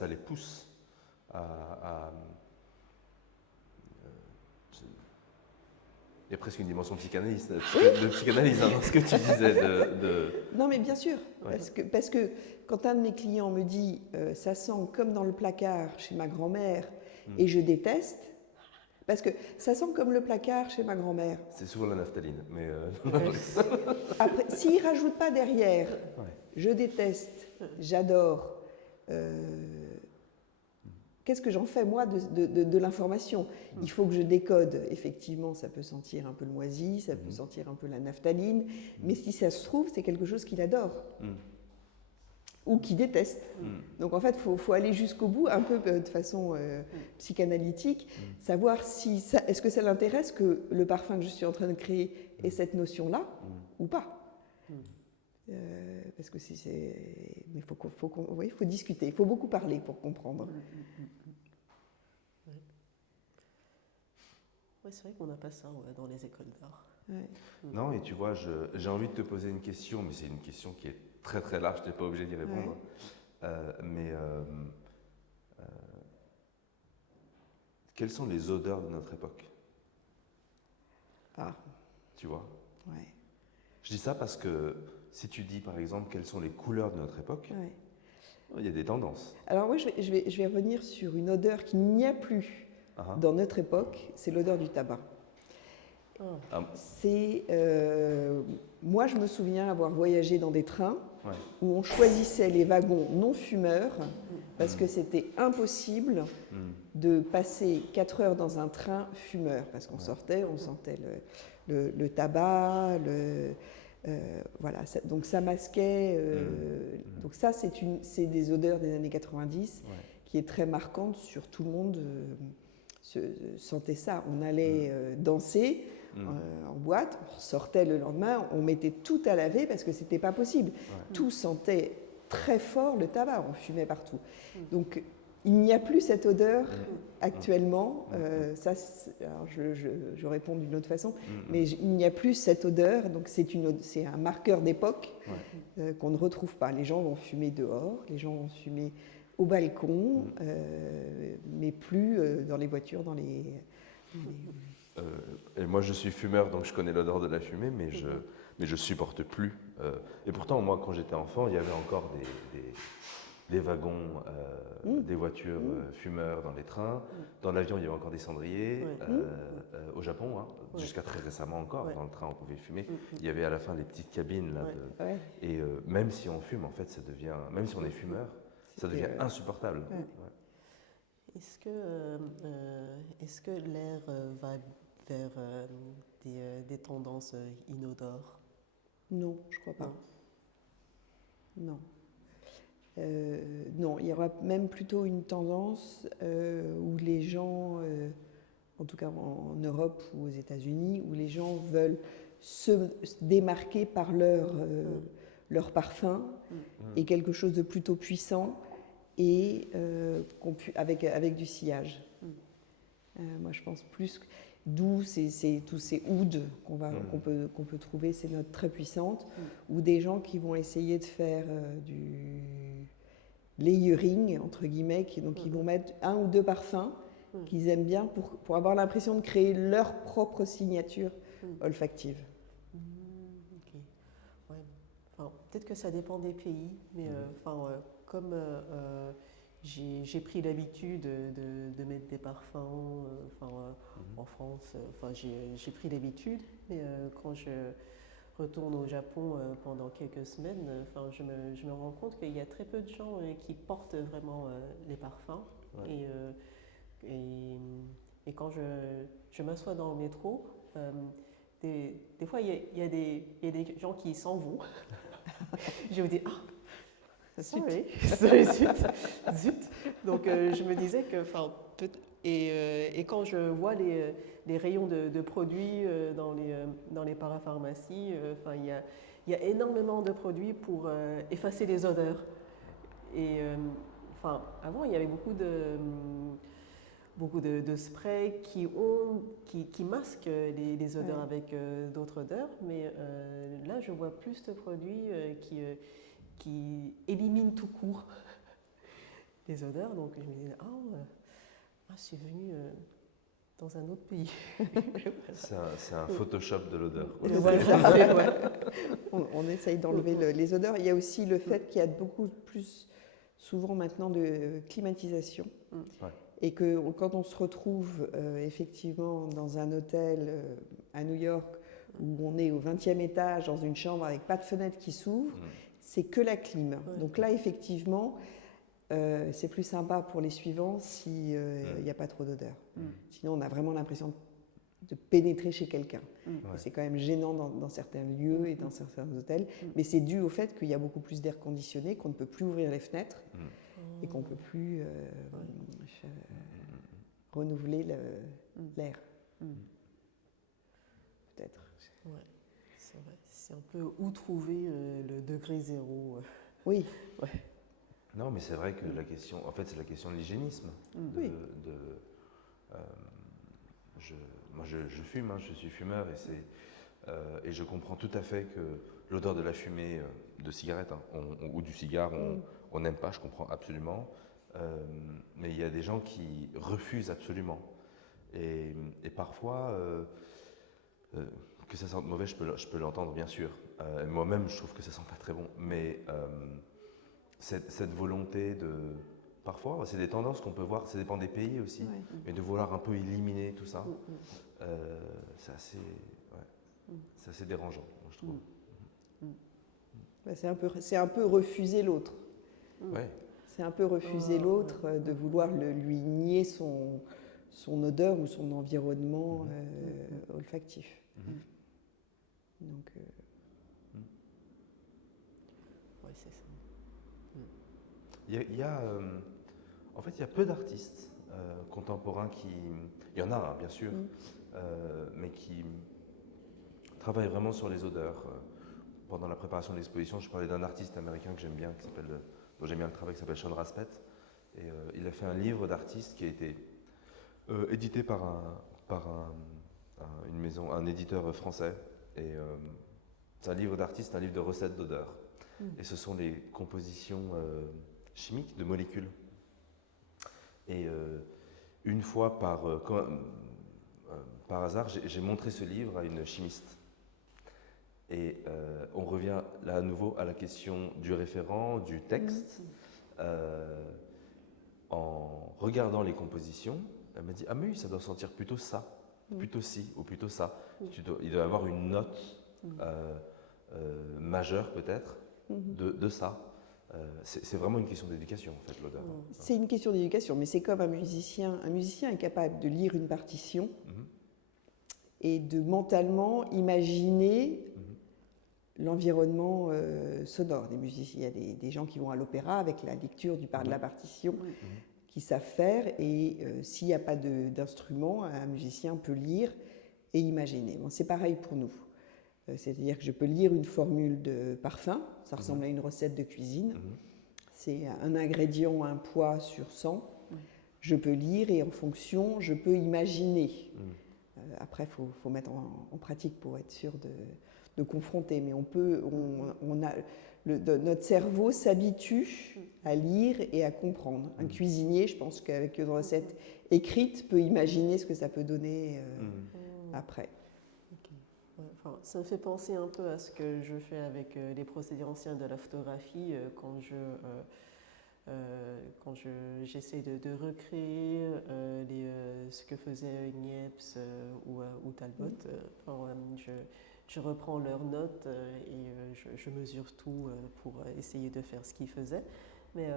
les pousse à il y a presque une dimension psychanalyste, de psychanalyse dans ce que tu disais. Non, mais bien sûr, parce que quand un de mes clients me dit ça sent comme dans le placard chez ma grand-mère et je déteste, parce que ça sent comme le placard chez ma grand-mère. C'est souvent la naphtaline, mais... Après, s'il ne rajoute pas derrière, je déteste, j'adore, qu'est-ce que j'en fais, moi, de l'information? Il faut que je décode. Effectivement, ça peut sentir un peu le moisi, ça peut sentir un peu la naphtaline, mais si ça se trouve, c'est quelque chose qu'il adore. Ou qu'il déteste. Donc en fait, il faut aller jusqu'au bout, un peu de façon psychanalytique, savoir si est-ce que ça l'intéresse que le parfum que je suis en train de créer ait cette notion-là ou pas. Parce que mais il faut discuter, il faut beaucoup parler pour comprendre. Ouais, c'est vrai qu'on n'a pas ça dans les écoles d'art. Ouais. Non, et tu vois, j'ai envie de te poser une question, mais c'est une question qui est très très large, tu n'es pas obligé d'y répondre. Quelles sont les odeurs de notre époque? Ah, Tu vois? ouais. Je dis ça parce que si tu dis par exemple quelles sont les couleurs de notre époque, Ouais. il y a des tendances. Alors moi, je vais revenir sur une odeur qu'il n'y a plus dans notre époque, c'est l'odeur du tabac. Moi, je me souviens avoir voyagé dans des trains où on choisissait les wagons non fumeurs parce que c'était impossible de passer 4 heures dans un train fumeur parce qu'on on sentait le tabac, voilà, donc ça masquait. Donc ça, c'est des odeurs des années 90 qui est très marquante sur tout le monde. Sentait ça. On allait danser en boîte, on sortait le lendemain, on mettait tout à laver parce que c'était pas possible. Tout sentait très fort le tabac, on fumait partout. Donc il n'y a plus cette odeur actuellement. Alors je réponds d'une autre façon, mais il n'y a plus cette odeur. Donc c'est un marqueur d'époque qu'on ne retrouve pas. Les gens vont fumer dehors, les gens vont fumer au balcon, mais plus dans les voitures, Et moi, je suis fumeur, donc je connais l'odeur de la fumée, mais je supporte plus. Et pourtant, moi, quand j'étais enfant, il y avait encore des wagons, des voitures fumeurs dans les trains. Dans l'avion, il y avait encore des cendriers. Au Japon, jusqu'à très récemment encore, dans le train, on pouvait fumer. Il y avait à la fin des petites cabines. Là, et même si on fume, en fait, ça devient, même si on est fumeur, ça devient insupportable. Est-ce que l'air va vers des tendances inodores? Non, je crois pas. Non. Non, il y aura même plutôt une tendance où les gens, en tout cas en Europe ou aux États-Unis, où les gens veulent se démarquer par leur parfum et quelque chose de plutôt puissant et avec du sillage. Moi, je pense plus d'où tous ces ouds qu'on peut trouver, ces notes très puissantes, ou des gens qui vont essayer de faire du layering, entre guillemets, donc ils vont mettre 1 ou 2 parfums qu'ils aiment bien pour avoir l'impression de créer leur propre signature olfactive. Okay. Ouais. Enfin, peut-être que ça dépend des pays, mais comme j'ai pris l'habitude de mettre des parfums en France, j'ai pris l'habitude, mais quand je retourne au Japon pendant quelques semaines, je me rends compte qu'il y a très peu de gens qui portent vraiment les parfums. Et quand je m'assois dans le métro, des fois il y a des gens qui s'en vont. Je me dis, zut. Donc je me disais que, et quand je vois les rayons de produits dans les parapharmacies, il y a énormément de produits pour effacer les odeurs. Et avant, il y avait beaucoup de sprays qui masquent les odeurs avec d'autres odeurs, mais là, je vois plus de produits qui éliminent tout court les odeurs. Donc je me disais, je suis venue dans un autre pays. C'est un Photoshop de l'odeur. On essaye d'enlever les odeurs. Il y a aussi le fait qu'il y a beaucoup plus souvent maintenant de climatisation. Et que quand on se retrouve effectivement dans un hôtel à New York où on est au 20e étage dans une chambre avec pas de fenêtre qui s'ouvre, c'est que la clim. Donc là, effectivement, c'est plus sympa pour les suivants s'il n'y a pas trop d'odeur. Sinon, on a vraiment l'impression de pénétrer chez quelqu'un. C'est quand même gênant dans certains lieux et dans certains hôtels, mais c'est dû au fait qu'il y a beaucoup plus d'air conditionné, qu'on ne peut plus ouvrir les fenêtres et qu'on ne peut plus renouveler l'air. Peut-être. c'est vrai. C'est un peu où trouver le degré zéro. Oui, Ouais. Non, mais c'est vrai que la question, en fait, c'est la question de l'hygiénisme. Oui. Euh, moi, je fume, hein, je suis fumeur, et je comprends tout à fait que l'odeur de la fumée de cigarette hein, ou du cigare, on n'aime pas, je comprends absolument. Mais il y a des gens qui refusent absolument. Et parfois, que ça sente mauvais, je peux l'entendre, bien sûr. Moi-même, je trouve que ça sent pas très bon. Mais cette volonté de... Parfois, c'est des tendances qu'on peut voir, ça dépend des pays aussi, Ouais. mais de vouloir un peu éliminer tout ça, c'est assez dérangeant, moi, je trouve. Bah, c'est un peu refuser l'autre. Ouais. C'est un peu refuser l'autre, de vouloir lui nier son odeur ou son environnement olfactif. Donc, Ouais, c'est ça. En fait, il y a peu d'artistes contemporains il y en a, hein, bien sûr, mais qui travaillent vraiment sur les odeurs. Pendant la préparation de l'exposition, je parlais d'un artiste américain que j'aime bien, dont j'aime bien le travail, qui s'appelle Sean Raspet. Et il a fait un livre d'artiste qui a été édité par une maison, un éditeur français. Et c'est un livre d'artiste, un livre de recettes d'odeurs. Et ce sont des compositions chimiques de molécules. Et une fois par hasard, j'ai montré ce livre à une chimiste. Et on revient là à nouveau à la question du référent, du texte. En regardant les compositions, elle m'a dit « Ah mais oui, ça doit sentir plutôt ça, plutôt ci ou plutôt ça. Il doit y avoir une note majeure peut-être de ça. » C'est vraiment une question d'éducation en fait, l'odeur. c'est une question d'éducation, mais c'est comme un musicien. Un musicien est capable de lire une partition et de mentalement imaginer l'environnement sonore des musiciens. Il y a des gens qui vont à l'opéra avec la lecture de la partition, qui savent faire, et s'il n'y a pas d'instrument, un musicien peut lire et imaginer. Bon, c'est pareil pour nous. C'est-à-dire que je peux lire une formule de parfum, ça ressemble à une recette de cuisine. C'est un ingrédient, un poids sur 100. Je peux lire et en fonction, je peux imaginer. Après, il faut mettre en pratique pour être sûr de confronter. Mais notre cerveau s'habitue à lire et à comprendre. Un cuisinier, je pense qu'avec une recette écrite, peut imaginer ce que ça peut donner après. Enfin, ça me fait penser un peu à ce que je fais avec les procédés anciens de la photographie quand j'essaie de recréer ce que faisait Niepce ou Talbot. Je reprends leurs notes et je mesure tout pour essayer de faire ce qu'ils faisaient. Mais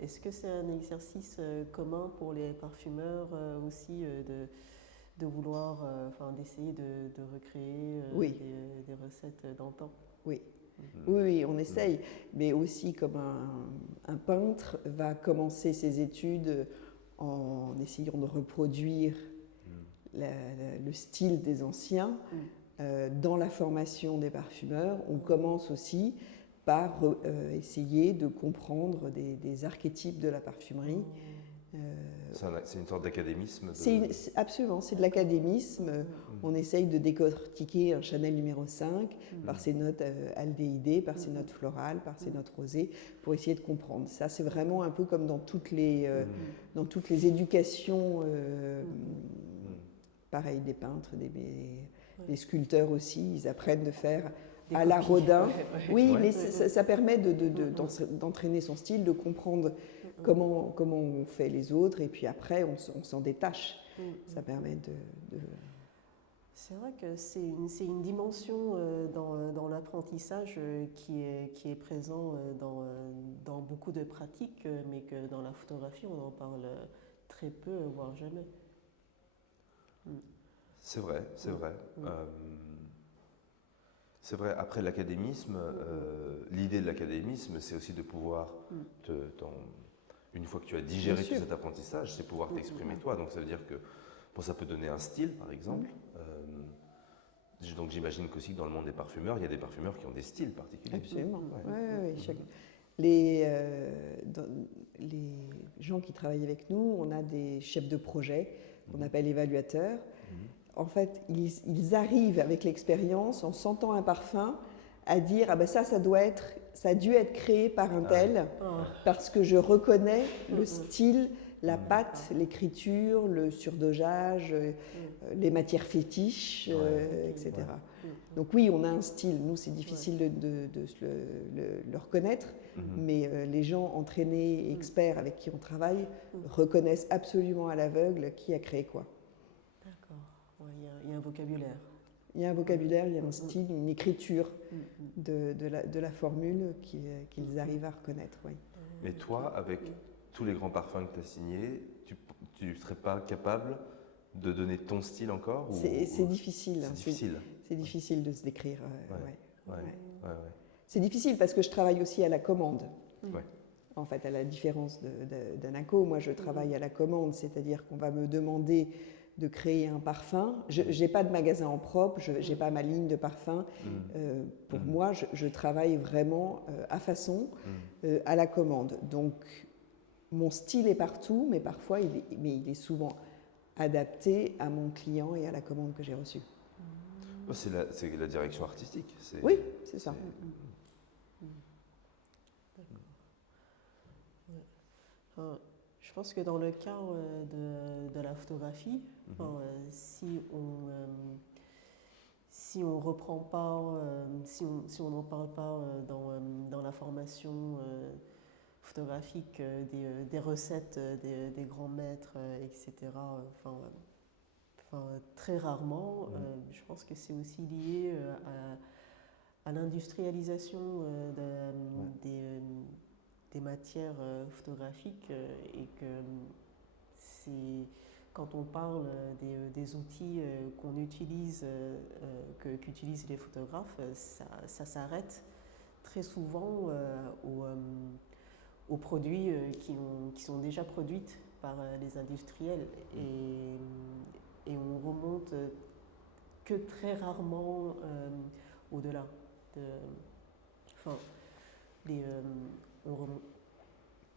est-ce que c'est un exercice commun pour les parfumeurs aussi de vouloir, d'essayer de recréer des recettes d'antan? Oui. Oui, on essaye, mais aussi comme un peintre va commencer ses études en essayant de reproduire le style des anciens. Dans la formation des parfumeurs, on commence aussi par essayer de comprendre des archétypes de la parfumerie. C'est une sorte d'académisme Absolument, c'est de l'académisme. On essaye de décortiquer un Chanel numéro 5 par ses notes aldéhydées, par ses notes florales, par ses notes rosées, pour essayer de comprendre. Ça, c'est vraiment un peu comme dans toutes les éducations, pareil, des peintres, des sculpteurs aussi, ils apprennent de faire à la Rodin. Oui, mais ça permet d'entraîner son style, de comprendre comment on fait les autres, et puis après on s'en détache. Ça permet de... C'est vrai que c'est une dimension dans l'apprentissage qui est présent dans beaucoup de pratiques, mais que dans la photographie on en parle très peu, voire jamais. C'est vrai, c'est vrai. C'est vrai, après l'académisme, l'idée de l'académisme, c'est aussi de pouvoir, une fois que tu as digéré tout cet apprentissage, c'est pouvoir t'exprimer toi. Donc ça veut dire que ça peut donner un style, par exemple. Donc j'imagine qu'aussi que dans le monde des parfumeurs, il y a des parfumeurs qui ont des styles particuliers. Absolument. Ouais. Ouais, ouais, les gens qui travaillent avec nous, on a des chefs de projet qu'on appelle évaluateurs. En fait, ils arrivent avec l'expérience, en sentant un parfum, à dire ah ben ça a dû être créé par un tel, parce que je reconnais le style, la patte, l'écriture, le surdosage, les matières fétiches, etc. Donc oui, on a un style. Nous, c'est difficile de le reconnaître, mais les gens entraînés et experts avec qui on travaille reconnaissent absolument à l'aveugle qui a créé quoi. D'accord. Il y a un vocabulaire. Il y a un vocabulaire, il y a un style, une écriture de la formule qu'ils arrivent à reconnaître. Oui. Mais toi, avec tous les grands parfums que tu as signés, tu ne serais pas capable de donner ton style encore C'est difficile. C'est difficile. C'est difficile de se décrire. Ouais. C'est difficile parce que je travaille aussi à la commande. Ouais. En fait, à la différence d'Anaco, moi je travaille à la commande, c'est-à-dire qu'on va me demander de créer un parfum. Je n'ai pas de magasin en propre, je n'ai pas ma ligne de parfum. Pour moi, je travaille vraiment à façon, à la commande. Donc, mon style est partout, mais parfois, il est souvent adapté à mon client et à la commande que j'ai reçue. C'est la direction artistique. Oui, c'est ça. Je pense que dans le cas de la photographie, si on reprend pas, si on n'en parle pas dans la formation photographique des recettes des grands maîtres, etc., très rarement, je pense que c'est aussi lié à l'industrialisation des matières photographiques et que c'est quand on parle des outils qu'on utilise, qu'utilisent les photographes, ça s'arrête très souvent aux produits qui sont déjà produits par les industriels et on remonte que très rarement au-delà.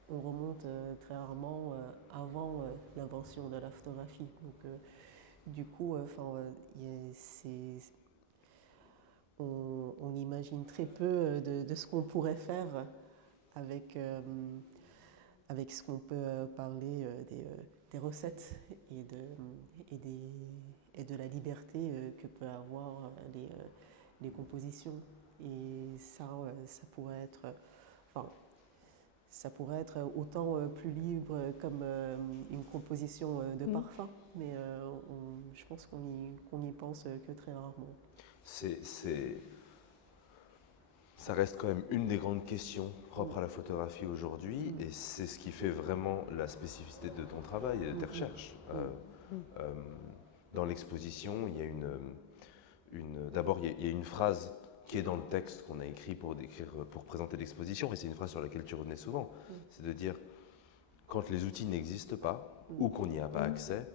On remonte très rarement avant l'invention de la photographie. Donc, du coup, on imagine très peu de ce qu'on pourrait faire avec ce qu'on peut parler des recettes et de la liberté que peut avoir les compositions. Et ça pourrait être autant plus libre comme une composition de parfum, mais je pense qu'on y pense que très rarement. Ça reste quand même une des grandes questions propres à la photographie aujourd'hui, et c'est ce qui fait vraiment la spécificité de ton travail et de tes recherches. Dans l'exposition, il y a d'abord il y a une phrase qui est dans le texte qu'on a écrit pour présenter l'exposition, et c'est une phrase sur laquelle tu revenais souvent, c'est de dire quand les outils n'existent pas ou qu'on n'y a pas accès,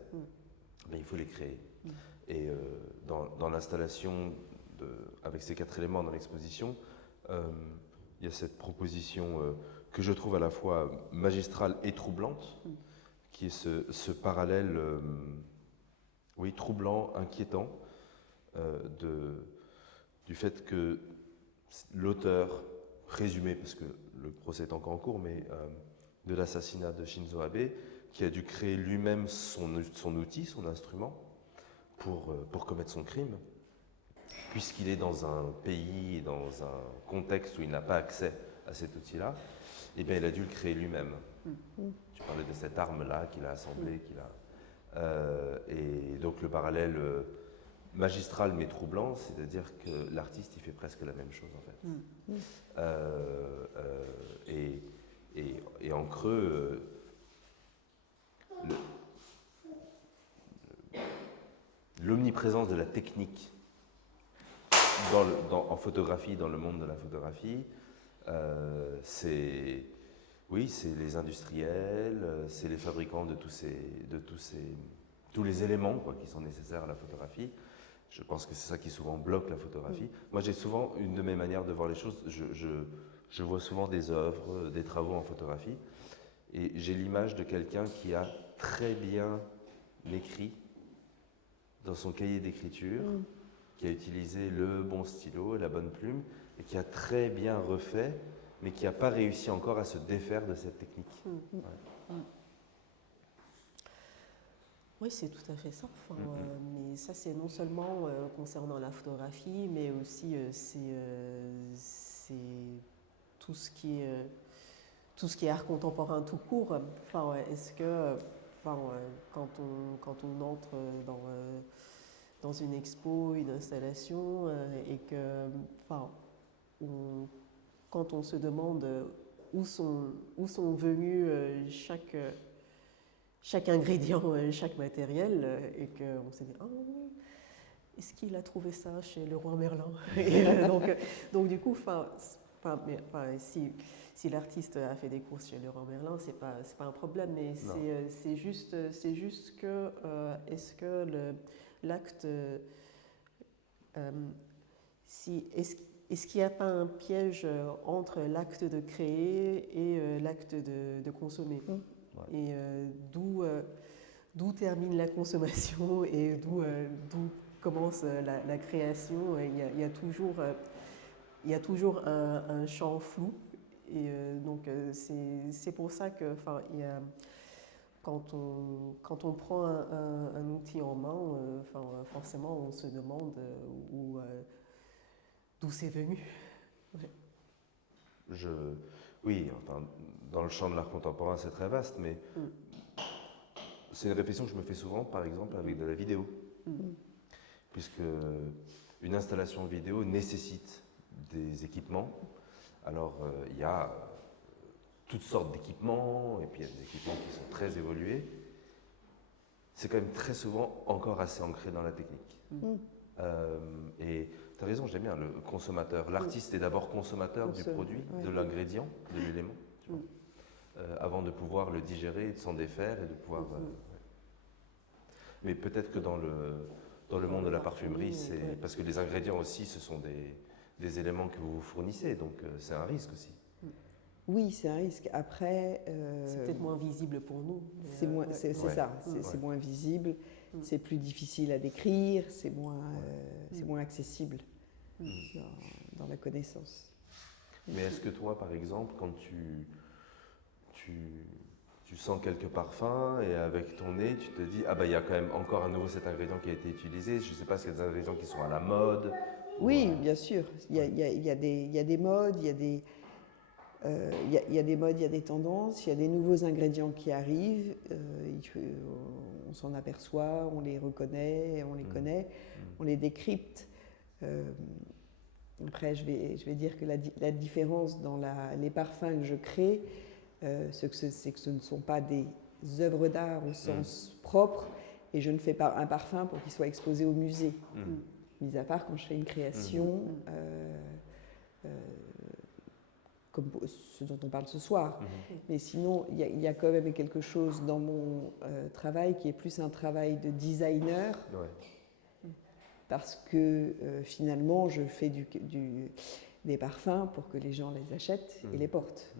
il faut les créer. Et dans l'installation avec ces 4 éléments dans l'exposition, il y a cette proposition que je trouve à la fois magistrale et troublante, qui est ce parallèle troublant, inquiétant, du fait que l'auteur présumé, parce que le procès est encore en cours, mais de l'assassinat de Shinzo Abe, qui a dû créer lui-même son outil, son instrument, pour commettre son crime, puisqu'il est dans un pays et dans un contexte où il n'a pas accès à cet outil-là, eh bien, il a dû le créer lui-même. Tu parlais de cette arme-là qu'il a assemblée, et donc le parallèle magistral mais troublant, c'est-à-dire que l'artiste, il fait presque la même chose, en fait. Et en creux, l'omniprésence de la technique en photographie, dans le monde de la photographie, c'est les industriels, c'est les fabricants de tous les éléments qui sont nécessaires à la photographie. Je pense que c'est ça qui souvent bloque la photographie. Moi, j'ai souvent une de mes manières de voir les choses. Je vois souvent des œuvres, des travaux en photographie, et j'ai l'image de quelqu'un qui a très bien écrit dans son cahier d'écriture, qui a utilisé le bon stylo et la bonne plume, et qui a très bien refait, mais qui n'a pas réussi encore à se défaire de cette technique. Ouais. Oui, c'est tout à fait ça. Enfin, mais ça, c'est non seulement concernant la photographie, mais aussi c'est tout ce qui est art contemporain tout court. Enfin, est-ce que quand on entre dans une expo, une installation, et que quand on se demande où sont venus chaque ingrédient, chaque matériel, et qu'on s'est dit « Ah, est-ce qu'il a trouvé ça chez Leroy Merlin ?» Et donc du coup, si l'artiste a fait des courses chez Leroy Merlin, c'est pas un problème, mais c'est juste que est-ce que l'acte, est-ce qu'il n'y a pas un piège entre l'acte de créer et l'acte de consommer? Et d'où termine la consommation et d'où commence la création. Il y a toujours un champ flou. Et donc c'est pour ça que quand on prend un outil en main, forcément on se demande d'où c'est venu. Ouais. Oui, enfin, dans le champ de l'art contemporain, c'est très vaste, mais c'est une réflexion que je me fais souvent, par exemple, avec de la vidéo. Puisque une installation vidéo nécessite des équipements. Alors, il y a toutes sortes d'équipements, et puis il y a des équipements qui sont très évolués. C'est quand même très souvent encore assez ancré dans la technique. Et tu as raison, j'aime bien, le consommateur. L'artiste est d'abord consommateur du produit, de l'ingrédient, de l'élément, avant de pouvoir le digérer, de s'en défaire et de pouvoir... Mais peut-être que dans le monde de la parfumerie, c'est parce que les ingrédients aussi, ce sont des éléments que vous fournissez, donc c'est un risque aussi. Oui, c'est un risque. Après... c'est peut-être moins visible pour nous. C'est moins visible, c'est plus difficile à décrire, c'est moins accessible dans la connaissance. Mais est-ce que toi, par exemple, quand tu sens quelques parfums et avec ton nez, tu te dis « Ah ben il y a quand même encore à nouveau cet ingrédient qui a été utilisé, je ne sais pas s'il y a des ingrédients qui sont à la mode ». Oui, bien sûr. Il y a des modes, il y a des modes, il y a des tendances, il y a des nouveaux ingrédients qui arrivent, on s'en aperçoit, on les reconnaît, on les connaît, on les décrypte. Après, je vais dire que la différence dans les parfums que je crée, c'est que ce ne sont pas des œuvres d'art au sens propre, et je ne fais pas un parfum pour qu'il soit exposé au musée. Mis à part quand je fais une création, comme ce dont on parle ce soir. Mais sinon, il y a quand même quelque chose dans mon travail qui est plus un travail de designer, parce que finalement, je fais des parfums pour que les gens les achètent et les portent.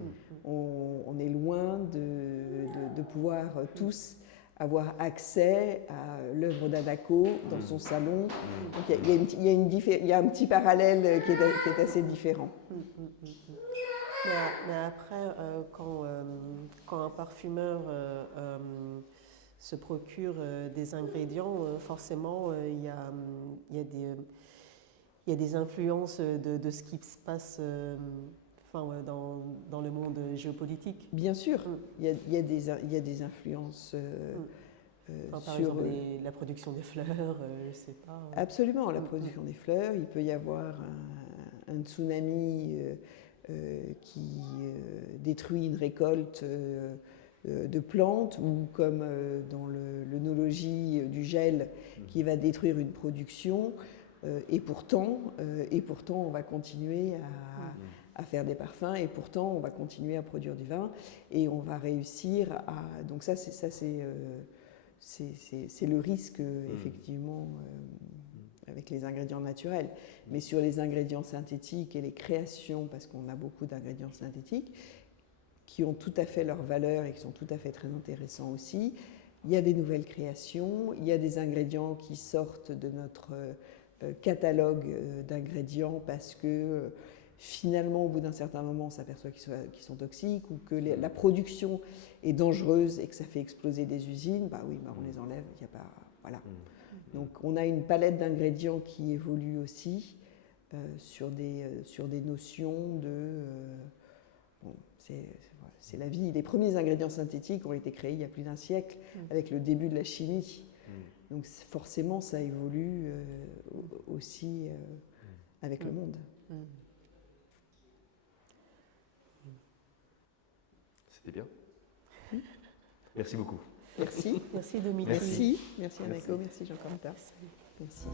On est loin de pouvoir tous avoir accès à l'œuvre d'Adako dans son salon. Donc il y a un petit parallèle qui est assez différent. Mais après, quand un parfumeur se procure des ingrédients, forcément, il y a des influences de ce qui se passe dans le monde géopolitique. Bien sûr, il y a des influences par exemple, la production des fleurs, je ne sais pas. Absolument, la production des fleurs. Il peut y avoir un tsunami qui détruit une récolte de plantes, ou comme dans l'œnologie du gel, qui va détruire une production. Et pourtant, on va continuer à faire des parfums, et pourtant, on va continuer à produire du vin, et on va réussir à... Donc ça, c'est le risque, effectivement, avec les ingrédients naturels. Mais sur les ingrédients synthétiques et les créations, parce qu'on a beaucoup d'ingrédients synthétiques, qui ont tout à fait leur valeur et qui sont tout à fait très intéressants aussi. Il y a des nouvelles créations, il y a des ingrédients qui sortent de notre catalogue d'ingrédients parce que finalement, au bout d'un certain moment, on s'aperçoit qu'ils sont toxiques ou que la production est dangereuse et que ça fait exploser des usines. Bah oui, bah on les enlève, il n'y a pas... Voilà. Donc on a une palette d'ingrédients qui évolue aussi sur des notions de... Bon, c'est la vie. Les premiers ingrédients synthétiques ont été créés il y a plus d'1 siècle avec le début de la chimie. Donc forcément, ça évolue aussi avec le monde. C'était bien. Merci beaucoup. Merci. Merci Dominique. Merci Anako, merci Jean-Quentin. Merci.